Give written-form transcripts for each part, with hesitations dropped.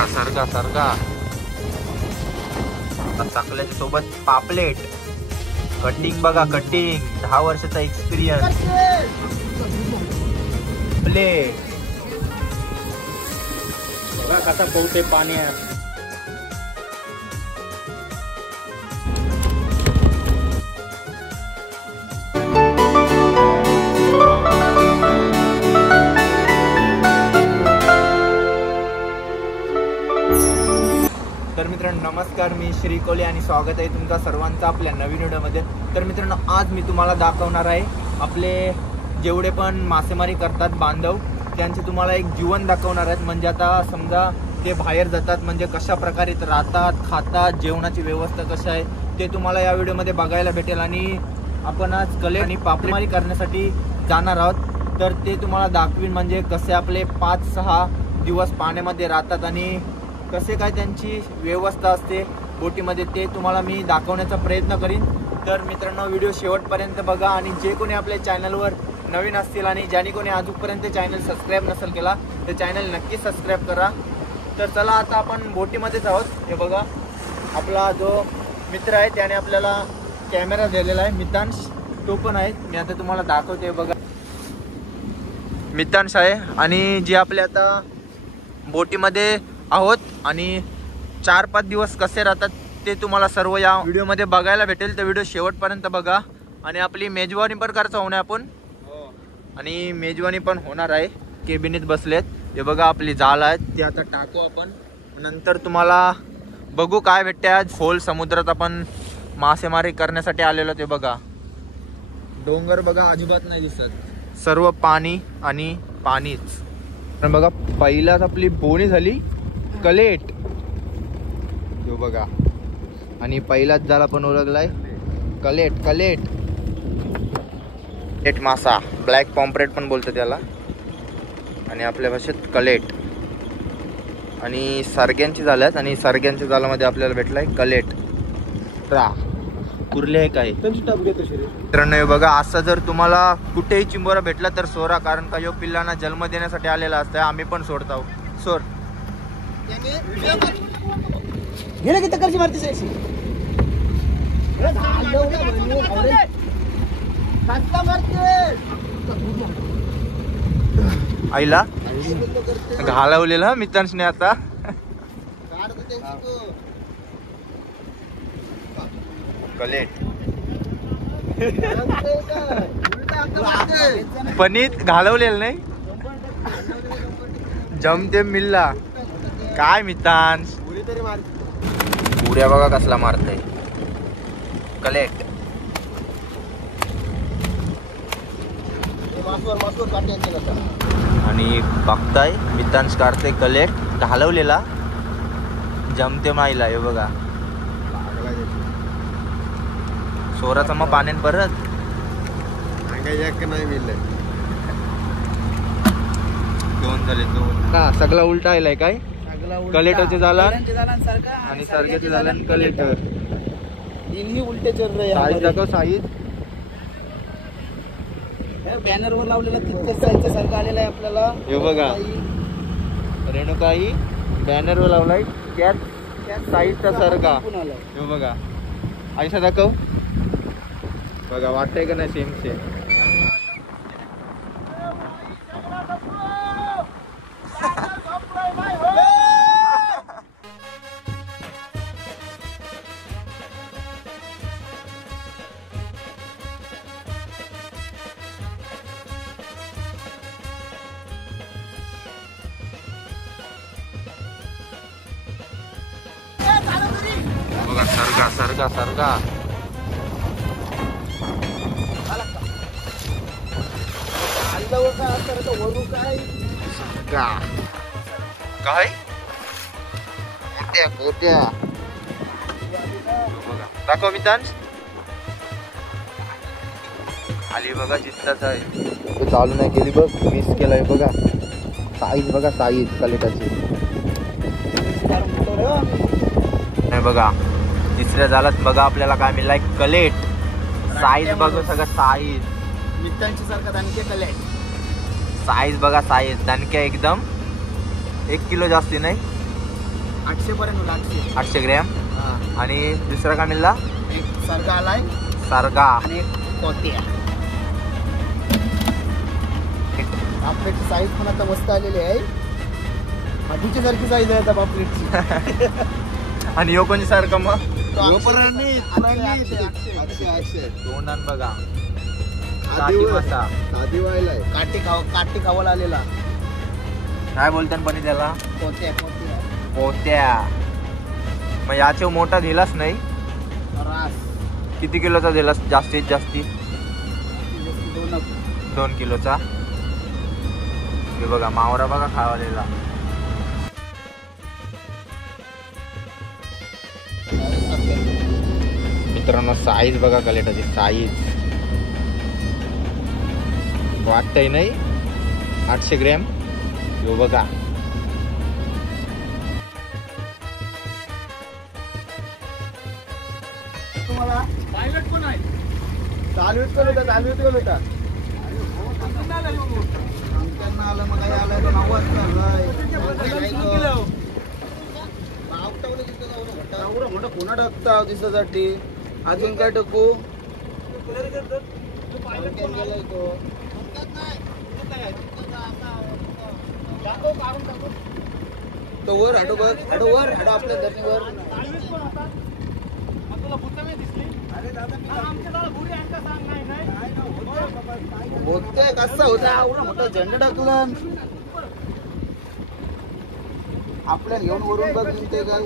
सरगा सरगा सरगा चाकल्याच्या सोबत पापलेट कटिंग बघा कटिंग 10 वर्षाचा एक्सपिरियन्स प्लेट बघा कसा पोहते पाण्यात तर मित्रांनो नमस्कार, मी श्री कोले आणि स्वागत आहे तुमचा सर्वांचा आपल्या नवीन व्हिडिओमध्ये। तर मित्रांनो आज मी तुम्हाला दाखवणार आहे आपले जेवढे पण मासेमारी करतात बांधव त्यांचे तुम्हाला एक जीवन दाखवणार आहेत। म्हणजे आता समजा ते बाहेर जातात म्हणजे कशा प्रकारे राहतात खातात जेवणाची व्यवस्था कशी आहे ते तुम्हाला या व्हिडिओमध्ये बघायला भेटेल। आणि आपण आज कलेट आणि पापलेमारी करण्यासाठी जाणार आहोत तर ते तुम्हाला दाखवीन म्हणजे कसे आपले 5-6 दिवस पाण्यामध्ये राहतात आणि कसे काय त्यांची व्यवस्था असते बोटीमध्ये ते तुम्हाला मी दाखवण्याचा प्रयत्न करीन। तर मित्रांनो व्हिडिओ शेवटपर्यंत बघा आणि जे कोणी आपल्या चॅनलवर नवीन असतील आणि ज्यांनी कोणी अजूनपर्यंत चॅनल सबस्क्राईब नसेल केला तर चॅनल नक्की सबस्क्राईब करा। तर चला आता आपण बोटीमध्येच आहोत। हे बघा आपला जो मित्र आहे त्याने आपल्याला कॅमेरा दिलेला आहे मितांश, तो पण आहे। मी आता तुम्हाला दाखवते बघा मितांश आहे आणि जे आपले आता बोटीमध्ये आहोत आणि 4-5 दिवस कसे राहतात ते तुम्हाला सर्व या व्हिडिओमध्ये बघायला भेटेल। तर व्हिडिओ शेवटपर्यंत बघा आणि आपली मेजवानी पण करायचं होणार आपण आणि मेजवानी पण होणार आहे। केबिनीत बसलेत हे बघा आपली जाळ आहेत ती आता टाकू आपण, नंतर तुम्हाला बघू काय भेटते। आज खोल समुद्रात आपण मासेमारी करण्यासाठी आलेलो ते बघा डोंगर बघा अजिबात नाही दिसत, सर्व पाणी आणि पाणीच। तर बघा पहिलाच आपली बोणी झाली कलेट जो बघा आणि पहिलाच झाला पण ओळखलाय कलेट कलेट कलेट मासा ब्लॅक पॉम्प्रेट पण बोलतो त्याला आणि आपल्या भाषेत कलेट आणि सरग्यांची झाल्यात आणि सरग्यांच्या जाळामध्ये आपल्याला भेटलाय कलेट रा कुर्ले आहे काय मित्रांनो बघा असं जर तुम्हाला कुठेही चिंबोरा भेटला तर सोरा, कारण का यो पिल्लांना जन्म देण्यासाठी आलेला असतं, आम्ही पण सोडतो सोर गेले किती कर्ज मारते सायसी आईला घालवलेला मित्रांनी आता कलेट पनीत घालवलेलं नाही जमते मिल्ला काय मितांश उड्या बघा कसला मारतय कलेट आणि बघताय मितांश काढते कलेट घालवलेला जमते माईला हे बघा सोराचा मग पाण्यात परत नाही मिळलंय दोन झाले दोन का सगळा उलटा आलाय काय कलेटरचे झाला आणि सरग्याचे झाला कलेटर इन्ही उलटे चल रहे साईज दाखव साईज बॅनर वर लावलेला तितकंच साईजचा सारखा आलेला आहे आपल्याला हे बघा रेणुकाई बॅनर वर लावलाय त्यात साईजचा सरगा हे बघा ऐसा दाखव बघा वाटतंय का नाही सेम सेम बघा सरगा सरगा सरगा काय दाखव मितांश आली बघा जितलाच आहे चालू नाही केली बघ मिस केलाय बघा साईज बघा साईज कलेटाची नाही बघा तिसऱ्या झालात बघा आपल्याला काय मिळालाय कलेट साईज बघा सगळं साईज मित्रांची सारखा दानके कलेट साईज बघा साईज दानक्या एकदम 1 किलो जास्ती नाही 800 पर्यंत होईल, 800. 800 ग्रॅम. आणि दुसरा काय मिळाला? एक सरगा आलाय सारगा आणि एक कोत्या. पापलेटची साईज पण आता मस्त आलेली आहे. आधीची सारखी साईज आहे आता पापलेटची. आणि यो कोणची सारखा मग? तोंडान बघा काठी खावायला आलेला. काय बोलतात पण त्याला? कोत्या कोत्या पोत्या. मग याचे मोठा दिलाच नाही. रास किती किलोचा दिलास जास्तीत जास्ती? 2 किलोचा. हे बघा मावरा बघा खावालेला. मित्रांनो साईज बघा कलेटाची साईज. वाटतंय नाही 800 ग्रॅम. यो बघा तुम्हाला चालवीत कोण होता? चालवीत कोण होता? आमच्यांना आलं मग काही आलं तर नाव मोठा कोणा टाकता दिसासाठी. अजून काय टाकू? तो वर हाडो बघ. हाडो वर हाडो आपल्या धरणीवर. होतंय कसं होता? एवढा मोठा झेंडा टाकला आपल्याला घेऊन वरून बघ ते काय.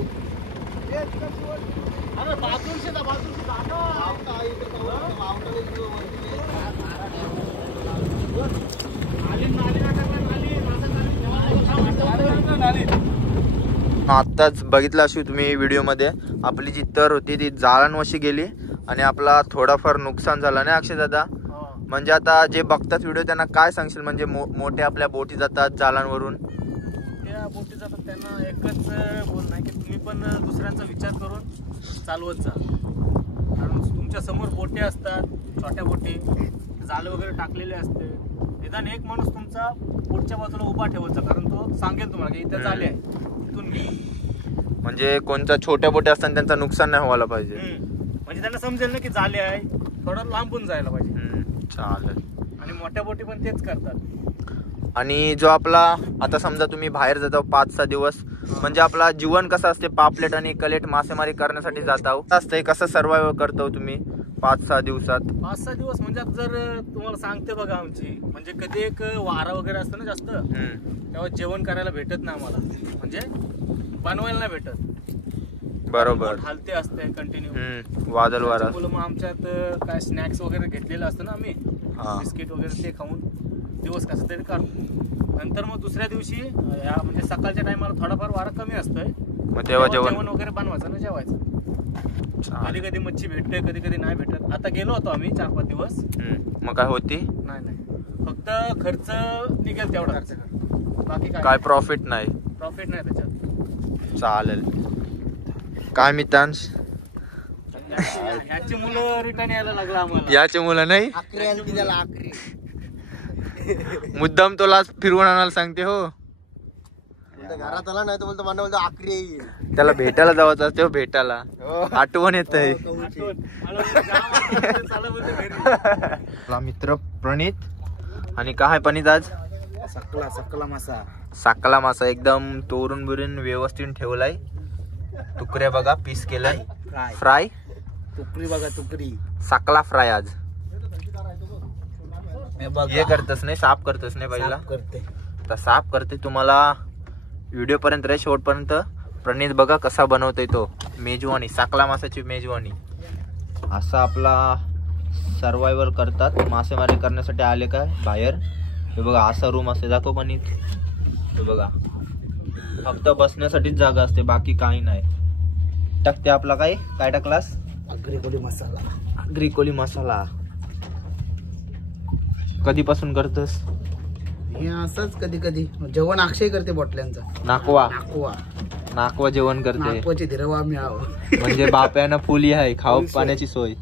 आत्ताच बघितलं अशी तुम्ही व्हिडिओमध्ये आपली जी तर होती ती जाळणवशी गेली आणि आपला थोडाफार नुकसान झालं नाही अक्षय दादा? म्हणजे आता जे बघतात व्हिडिओ त्यांना काय सांगशील? म्हणजे मोठे आपल्या बोटी जातात जाळांवरून. त्या बोटी जातात त्यांना एकच बोलणं आहे की तुम्ही पण दुसऱ्यांचा विचार करून चालवत जा. कारण तुमच्या समोर बोटी असतात, छोट्या बोटी, जाळं वगैरे टाकलेले असते. निदान एक माणूस तुमचा पुढच्या बाजूला उभा ठेवायचा, कारण तो सांगेल तुम्हाला की इथे जाळे आहे, तिथून घे. म्हणजे कोणत्या छोट्या बोटी असतात त्यांचं नुकसान नाही व्हायला पाहिजे. म्हणजे त्यांना समजेल ना की जाळे आहे, थोडं लांबून जायला पाहिजे. चालेल. आणि मोठ्या बोटी पण तेच करतात. आणि जो आपला आता समजा तुम्ही बाहेर जाता 5-6 दिवस, म्हणजे आपला जीवन कसं असते? पापलेट आणि कलेट मासेमारी करण्यासाठी जाता असते. कसं सर्वाइव्ह करतो तुम्ही 5-6 दिवसात? 5-6 दिवस म्हणजे जर तुम्हाला सांगते बघा आमची, म्हणजे कधी एक वारा वगैरे असतं ना जास्त, तेव्हा जेवण करायला भेटत नाही आम्हाला, म्हणजे बनवायला नाही भेटत. बरोबर. हालते असते कंटिन्यू वादळ वारा. मग आमच्यात काय स्नॅक्स वगैरे घेतलेलं असतं ना आम्ही, बिस्किट वगैरे ते खाऊन दिवस कसं तरी काढतो. नंतर मग दुसऱ्या दिवशी म्हणजे सकाळच्या टायमाला थोडाफार वारा कमी असतोय, मग तेव्हा जेवण वगैरे बनवायचं ना, जेवायचं. कधी कधी मच्छी भेटते, कधी कधी नाही भेटत. आता गेलो होतो आम्ही 4-5 दिवस. मग काय होती? नाही, फक्त खर्च निघेल तेवढा. बाकी काय प्रॉफिट नाही त्याच्यात. चालेल. काय मित्रांश, ह्याची मुलं रिटर्न यायला लागला आम्हाला. याची मुलं नाही, आखरी आली त्याला आखरी. मुद्दाम तुला फिरवून आणायला सांगते. हो, घरात आला नाही तर बोलतो मला बोलतो आखरी येईल. त्याला भेटायला जावं असते. भेटायला आठवण येत आहे. मित्र प्रणित. आणि काय प्रणित आज? सकला मासा. साकला मासा एकदम तोरून बिरून व्यवस्थित ठेवलाय. तुकड्या बघा पीस केलाय. फ्राय. तुकडी बघा, तुकडी साकला फ्राय आज. हे करतच नाही, साफ करतच नाही पहिला करते, तर साफ करते. तुम्हाला व्हिडिओ पर्यंत रे शेवटपर्यंत. प्रणित बघा कसा बनवतोय तो मेजवानी, साकला मासाची मेजवानी. असा आपला सर्वायवल करतात मासेमारी करण्यासाठी आले काय बाहेर. हे बघा असा रूम असते. दाखव प्रणित. हे बघा फक्त बसण्यासाठीच जागा असते, बाकी काही नाही. टाकते आपला काय टाकलास? अग्रिकोली मसाला. अग्रिकोली मसाला कधीपासून करतस? हे असंच कधी कधी जेवण अक्षय करते बॉटल्यांचा. नाकवा जेवण करते. नाकवाची धिरवा आम्ही आहो. म्हणजे बाप्यानं फुली आहे, खाऊ पाण्याची सोय.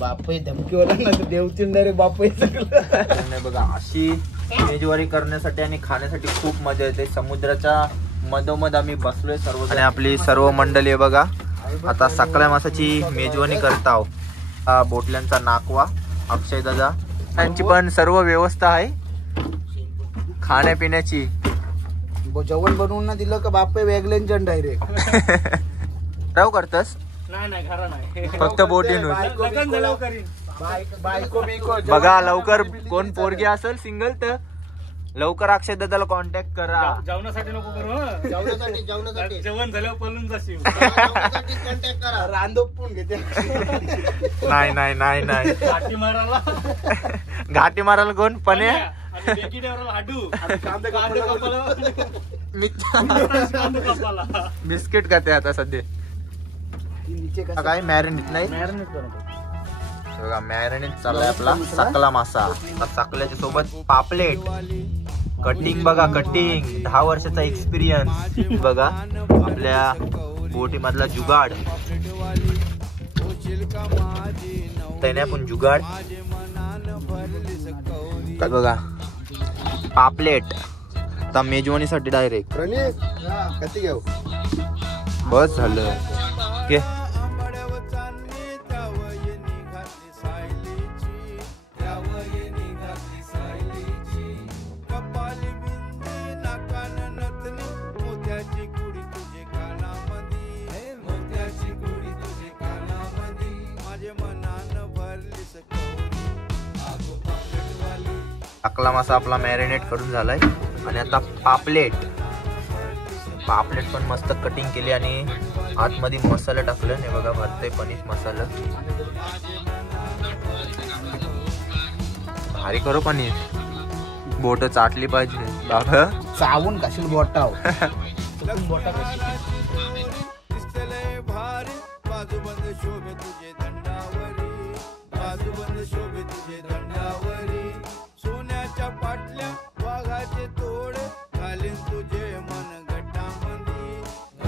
बापही धमकीवाला ना, देवचिंड रे बापही सगळं. बघा अशी मेजवारी करण्यासाठी आणि खाण्यासाठी खूप मजा येते. समुद्राच्या मधोमध आम्ही बसलोय सर्व आणि आपली सर्व मंडळी आहे बघा. आता सकल्या मासाची मेजवानी करताव. हा बोटल्यांचा नाकवा अक्षय दादा त्यांची पण सर्व व्यवस्था आहे खाण्यापिण्याची. जेवण बनवून ना दिलं का बाप वेगळ्यांच्या डायरेक्ट राव करतस नाही घरा नाही, फक्त बोटीन लग्न झाल्यावर करीन. बायको बिको बघा. लवकर कोण पोरगी असेल सिंगल तर लवकर अक्षय दादाला कॉन्टॅक्ट करा. जेवणासाठी नको करू हं. जेवणासाठी जेवण झाल्यावर पळून जाशील. कॉन्टॅक्ट करा. रांदोपून घेते. नाही घाटी मारायला घाटी मारायला कोण पणे आणि बेकी देवराला हाडू. कांदे कापायला. बिस्किट खाते आता सध्या. काय मॅरिनेट नाही बघा. मॅरिनेट चाललाय आपला सकला मासा. सकल्याच्या सोबत पापलेट कटिंग बघा. कटिंग 10 वर्षाचा एक्सपिरियन्स बघा. आपल्या बोटी मधला जुगाड त्याने पण जुगाड बघा. पापलेट आता मेजवानीसाठी डायरेक्ट कधी घेऊ बस झालं. ओके सकला मासा आपला मॅरिनेट करून झालाय. आणि आता पापलेट पण मस्त कटिंग केली आणि आतमध्ये मसाला टाकलं नाही बघा. भरते पनीर मसाला भारी करो. पनीर बोट चाटली पाहिजे बाबा. चावून खाशील बोटाव.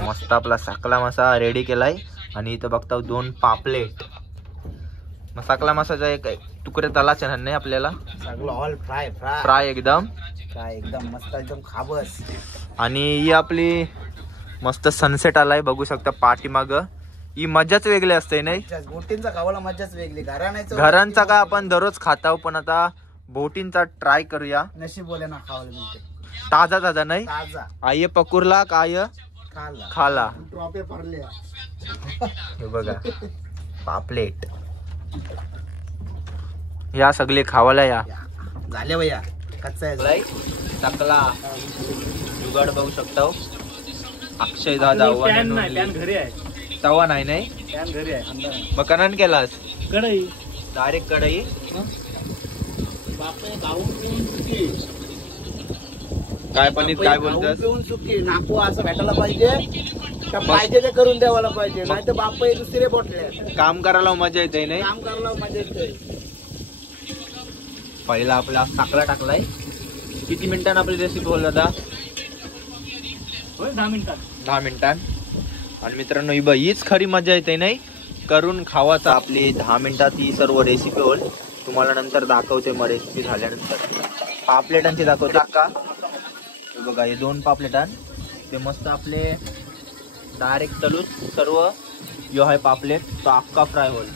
मस्त आपला सकला मासा रेडी केलाय. आणि इथं बघता 2 पापलेट. मग सकला मासाचा एक तुकडे तलाच्या नाही आपल्याला सगळं ऑल फ्राय एकदम मस्त एकदम खाबस. आणि ही आपली मस्त सनसेट आलाय बघू शकता पाठीमाग. ही मजाच वेगळी असते नाही. बोटींचा खावाला मजाच वेगळी. घरांचा का आपण दररोज खाता पण आता बोटींचा ट्राय करूया. नशीब बोले ना खावायला मिळते. ताजा नाही. ताजा आय पकुरला काय खाला. ट्रॉफी पडल्या. हे बघा पापलेट या सगळे खावाला या झाले भैया. कच्चा आहे सकला जुगाड बघू शकता. अक्षय दादा पॅन घरी आहे. तवा नाही पॅन घरी आहे. मग कनान केलास कढई डायरेक्ट कढई. काय पनीर काय बोलतात. सुकी नाकू असं भेटायला पाहिजे. पाहिजे ते करून द्यावाला पाहिजे. नाही तर बाप दुसरे बोटले. काम करायला मजा येते नाही. काम करायला मजा येते. पहिला आपला साखळा टाकलाय. किती मिनिटांनी आपली रेसिपी बोलला होता. 10 मिनिटां. आणि मित्रांनो हीच खरी मजा येते नाही करून खावाचा. आपली 10 मिनिटात ही सर्व रेसिपी होईल. तुम्हाला नंतर दाखवते मग रेसिपी झाल्यानंतर. पापलेटांची दाखवता का बघा. हे 2 पापलेटां ते मस्त आपले डायरेक्ट तलून सर्व जो आहे पापलेट तो अख्खा फ्राय होईल.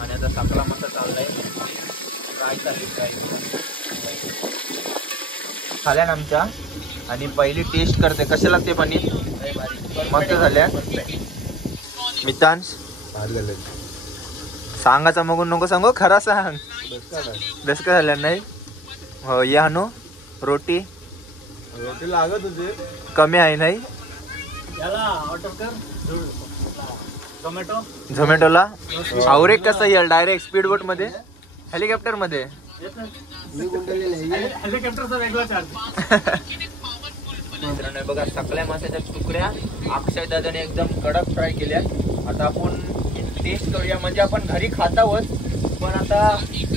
आणि आता सकला मस्त चाललाय. फ्राय झाल्या आमच्या. आणि पहिली टेस्ट करते कसे लागते पनीर. मस्त झाल्या मितांश. सांगायचं मगून नको सांगू खरा सांग. बेस्ट का झाल्या नाही. हो या हानू रोटी लागत होते कमी आहे नाही. झोमॅटोला आवरे कसं येईल डायरेक्ट स्पीड बोट मध्ये हेलिकॉप्टर मध्ये. हेलिकॉप्टरचा वेगळा चार्ज. मित्रांनो बघा सकल्या माशाच्या तुकड्या अक्षय दादाने एकदम कडक फ्राय केल्या. आता आपण टेस्ट करूया. म्हणजे आपण घरी खातावच पण आता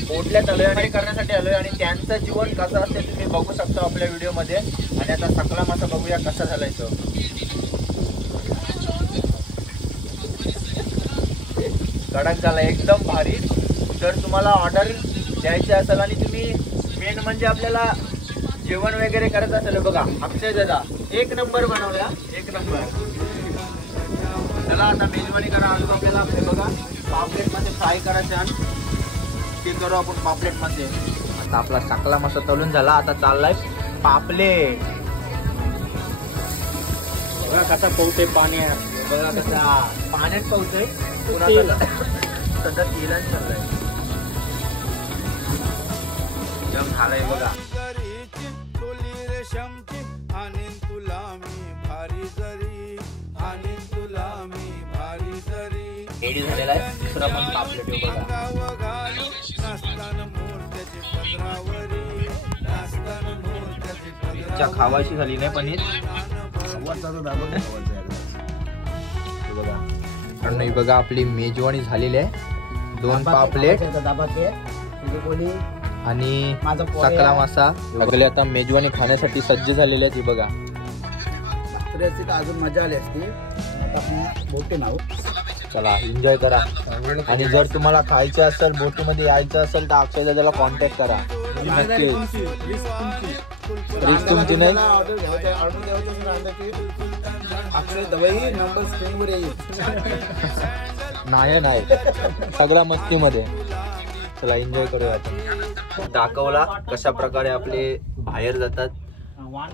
बोटल्यात आलोय आणि करण्यासाठी आलोय. आणि त्यांचं जीवन कसं असते तुम्ही बघू शकता आपल्या व्हिडिओ मध्ये. आणि आता सकला मासा बघूया कसा झालाय तो. कडक झाला एकदम भारी. जर तुम्हाला ऑर्डर द्यायची असेल आणि तुम्ही मेन म्हणजे आपल्याला जेवण वगैरे करत असेल बघा अक्षय दादा एक नंबर बनवला एक नंबर. चला आता मेजवानी करा. अजून आपल्याला हे बघा पापलेट मध्ये फ्राय करायचे आणि ते करू आपण पापलेट मध्ये. आता आपला टाकला मस्त तळून झाला. आता चाललाय पापलेट. बघा कसा पोहते पाण्यात. बघा कसा पाण्यात पावतोय सध्या तेलाच चाललाय. जम झालाय बघा. रेडी झालेला आहे दुसरा पण पापलेट बघा. खावायची झाली नाही पनीर आणि बघा आपली मेजवानी झालेली आहे. 2 पापलेट आणि सकला मासा सगळे आता मेजवानी खाण्यासाठी सज्ज झालेले आहेत. बघा अजून मजा आली असती. बोटे नाव चला एन्जॉय करा. आणि जर तुम्हाला खायचं असेल बोटीमध्ये यायचं असेल तर अक्षय दादाला कॉन्टॅक्ट करा. नक्की रिस्क तुमची नाही. अक्षय दवाई नंबर स्क्रीनवर येईल. नाही सगळा मस्तीमध्ये. चला एन्जॉय करूया. दाखवला कशा प्रकारे आपले बाहेर जातात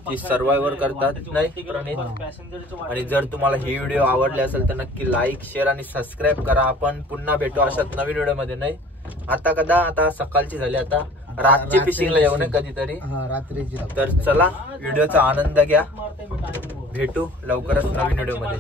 ती सर्वायव्हर करतात नाही प्रणित. आणि जर तुम्हाला ही व्हिडिओ आवडली असेल तर नक्की लाईक शेअर आणि सबस्क्राईब करा. आपण पुन्हा भेटू अशाच नवीन व्हिडिओ मध्ये. नाही आता सकाळची झाली. आता रातची फिशिंगला येऊ नये कधीतरी रात्रीची. तर चला व्हिडिओचा आनंद घ्या. भेटू लवकरच नवीन व्हिडिओ मध्ये.